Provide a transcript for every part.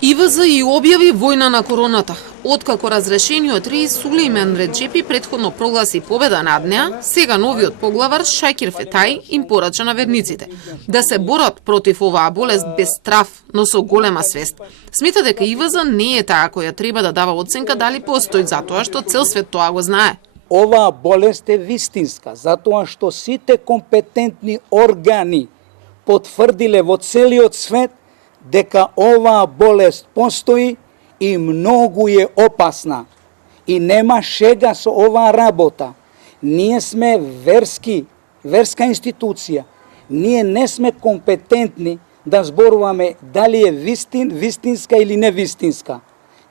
ИВЗ и објави војна на короната. Откако разрешениот Реис Сулейман Реджепи претходно прогласи победа над неа, сега новиот поглавар Шакир Фетај им порача на верниците да се борат против оваа болест без страв, но со голема свест. Смета дека ИВЗ не е таа која треба да дава оценка дали постои, затоа што цел свет тоа го знае. Оваа болест е вистинска, затоа што сите компетентни органи потврдиле во целиот свет дека оваа болест постои и многу е опасна. И нема шега со оваа работа. Ние сме верска институција. Ние не сме компетентни да зборуваме дали е вистинска или невистинска.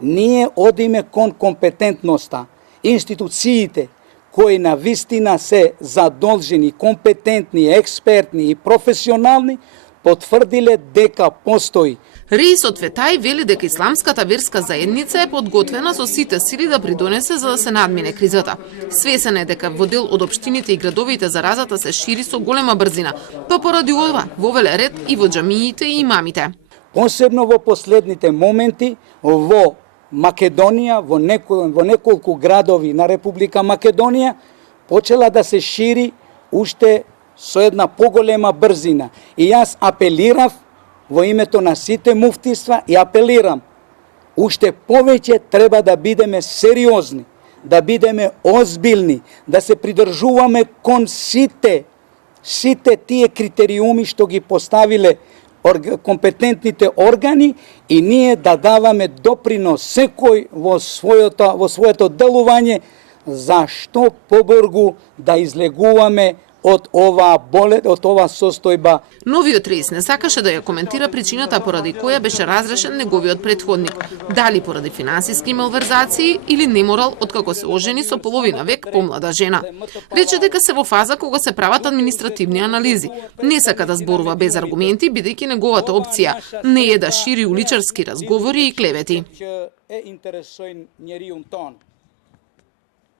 Ние одиме кон компетентноста. Институциите кои на вистина се задолжени, компетентни, експертни и професионални, потврдиле дека постои. Реисот Фетај вели дека исламската верска заедница е подготвена со сите сили да придонесе за да се надмине кризата. Свесен е дека во дел од општините и градовите заразата се шири со голема брзина, па поради ова вовеле ред и во џамиите и имамите. Посебно во последните моменти во Македонија, во неколку градови на Република Македонија, почела да се шири уште со една поголема брзина. И јас апелирав во името на сите муфтиства и апелирам, уште повеќе треба да бидеме сериозни, да бидеме озбилни, да се придржуваме кон сите тие критериуми што ги поставиле компетентните органи и ние да даваме допринос секој во своето делување за што побргу да излегуваме од оваа болест, од оваа состојба. Новиот Реис не сакаше да ја коментира причината поради која беше разрешен неговиот претходник. Дали поради финансиски малверзации или неморал откако се ожени со половина век помлада жена. Рече дека се во фаза кога се прават административни анализи. Не сака да зборува без аргументи, бидејќи неговата опција не е да шири уличарски разговори и клевети.